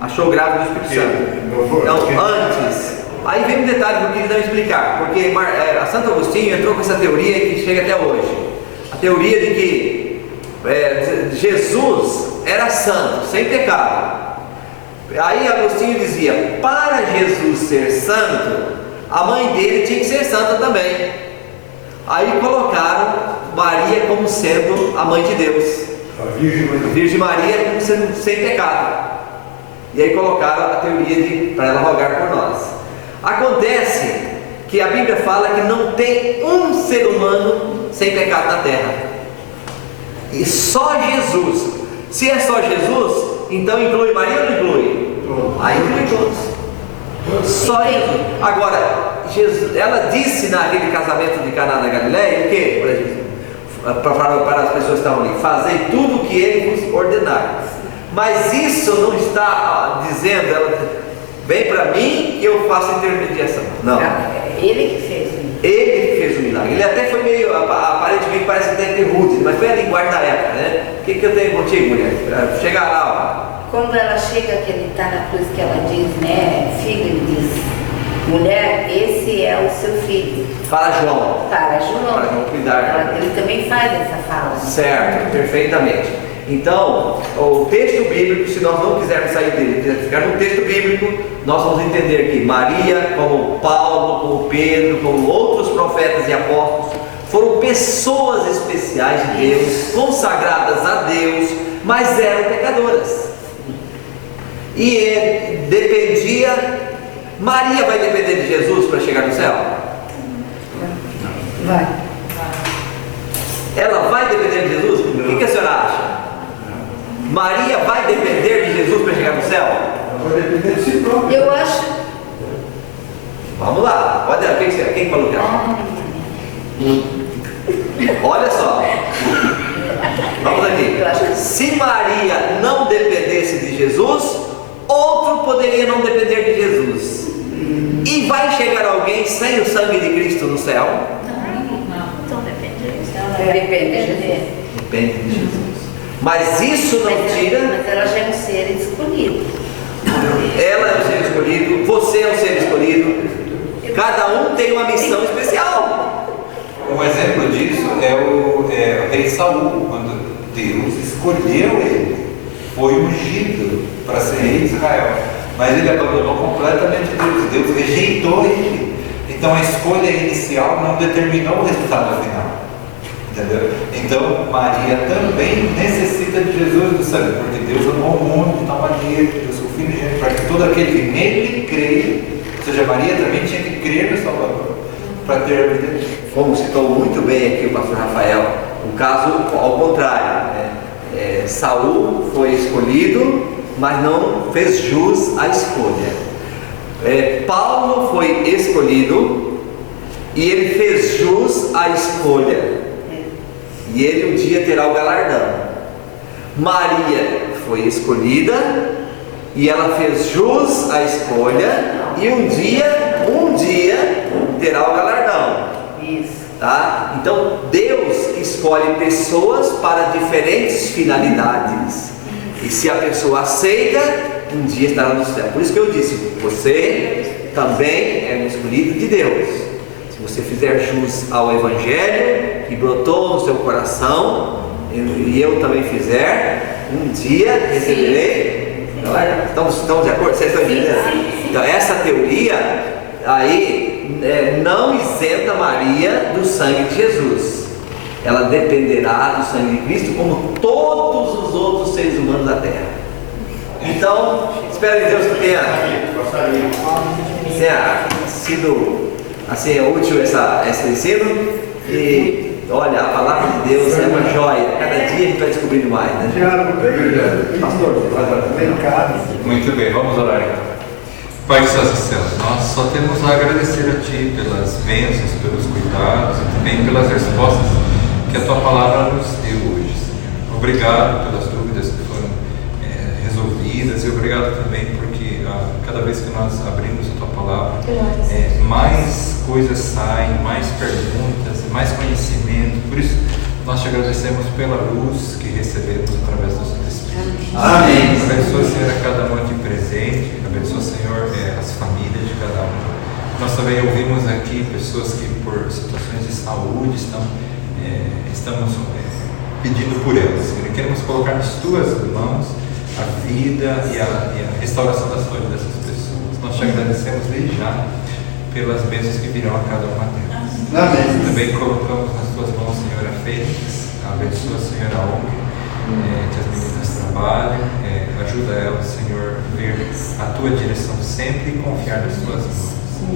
achou grávida do Espírito Santo. Então, antes. Aí vem um detalhe que eu queria explicar, porque a Santo Agostinho entrou com essa teoria que chega até hoje. A teoria de que Jesus era santo, sem pecado. Aí Agostinho dizia, para Jesus ser santo, a mãe dele tinha que ser santa também. Aí colocaram Maria como sendo a mãe de Deus, a Virgem Maria como sendo sem pecado. E aí colocaram a teoria para ela rogar por nós. Acontece que a Bíblia fala que não tem um ser humano sem pecado na terra, e só Jesus. Se é só Jesus, então inclui Maria ou não inclui? Aí inclui todos. Só Jesus. Agora, ela disse naquele casamento de Caná da Galileia o que para as pessoas que estavam ali? Fazei tudo o que ele vos ordenar. Mas isso não está dizendo, ela vem para mim e eu faço intermediação. Não. Ele que fez. Ele que fez o milagre. Ele até foi meio, aparentemente parece que tem rude, mas foi a linguagem da época, né? O que eu tenho contigo, mulher? Chegar lá, ó. Quando ela chega, que ele está na cruz, que ela diz, né, filho, ele diz, mulher, esse é o seu filho. Para João. Para João. Cuidar. Ele também faz essa fala. Certo, perfeitamente. Então, o texto bíblico, se nós não quisermos sair dele, quisermos ficar no texto bíblico, nós vamos entender que Maria, como Paulo, como Pedro, como outros profetas e apóstolos, foram pessoas especiais de Deus, consagradas a Deus, mas eram pecadoras. E Maria vai depender de Jesus para chegar no céu? Vai. Ela vai depender de Jesus? O que a senhora acha? Maria vai depender de Jesus para chegar no céu? Vai depender de si próprio. Eu acho. Vamos lá. Olha, quem falou que acha? Olha só. Vamos aqui. Se Maria não dependesse de Jesus, outro poderia não depender de Jesus. E vai chegar alguém sem o sangue de Cristo no céu? Então depende de Jesus. Depende de Jesus. Mas isso não tira. Mas ela já é um ser escolhido. Ela é um ser escolhido, você é um ser escolhido. Cada um tem uma missão especial. Um exemplo disso é o rei Saul, quando Deus escolheu ele, foi ungido para ser rei de Israel, mas ele abandonou completamente Deus. Deus rejeitou ele. Então a escolha inicial não determinou o resultado final. Entendeu? Então Maria também necessita de Jesus do sangue, porque Deus amou o mundo de tal maneira que deu seu filho unigênito para que todo aquele que nele creia, ou seja, Maria também tinha que crer no Salvador para ter a vida eterna. Como citou muito bem aqui o pastor Rafael, o caso ao contrário, né? Saul foi escolhido, mas não fez jus à escolha. Paulo foi escolhido e ele fez jus à escolha. E ele um dia terá o galardão. Maria foi escolhida e ela fez jus à escolha e um dia terá o galardão. Isso. Tá? Então Deus escolhe pessoas para diferentes finalidades. E se a pessoa aceita, um dia estará no céu. Por isso que eu disse, você também é um escolhido de Deus. Se você fizer jus ao Evangelho que brotou no seu coração, e eu também fizer, um dia receberei. Estamos de acordo? Vocês estão entendendo? Então essa teoria aí não isenta Maria do sangue de Jesus. Ela dependerá do sangue de Cristo como todos os outros seres humanos da terra. Então, espero que Deus tenha sido assim, útil esse ensino. E olha, a palavra de Deus é uma joia. Cada dia a gente vai descobrindo mais, né? Muito bem, vamos orar então. Pai dos céus, nós só temos a agradecer a Ti pelas bênçãos, pelos cuidados e também pelas respostas que a Tua palavra nos deu hoje, Senhor. Obrigado pelas dúvidas que foram resolvidas e obrigado também porque cada vez que nós abrimos a Tua palavra, mais coisas saem, mais perguntas, mais conhecimento. Por isso, nós Te agradecemos pela luz que recebemos através do Seu Espírito. Amém. Abençoa, Senhor, a cada um aqui presente. Abençoa, Senhor, as famílias de cada um. Nós também ouvimos aqui pessoas que por situações de saúde estamos pedindo por elas, Senhor. E queremos colocar nas Tuas mãos a vida e a restauração da saúde dessas pessoas. Nós Te agradecemos desde já pelas bênçados que virão a cada uma delas. Amém. Também colocamos nas Tuas mãos, Senhor, a Fênix. Abençoa, Senhor, a ONG, que as meninas trabalhem. Ajuda elas, Senhor, a ver a Tua direção sempre e confiar nas Tuas mãos.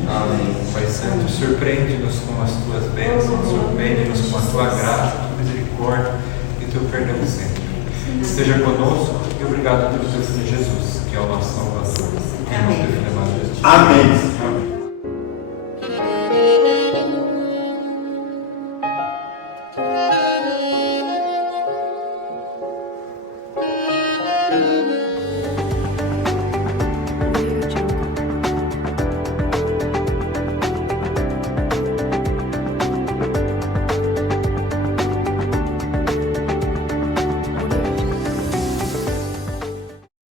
Amém. Pai Santo, surpreende-nos com as tuas bênçãos, surpreende-nos com a tua graça, a tua misericórdia e o teu perdão sempre. Esteja conosco e obrigado pelo teu Filho Jesus, que é o nosso Salvador. Em nome do Filho amado Jesus. Amém.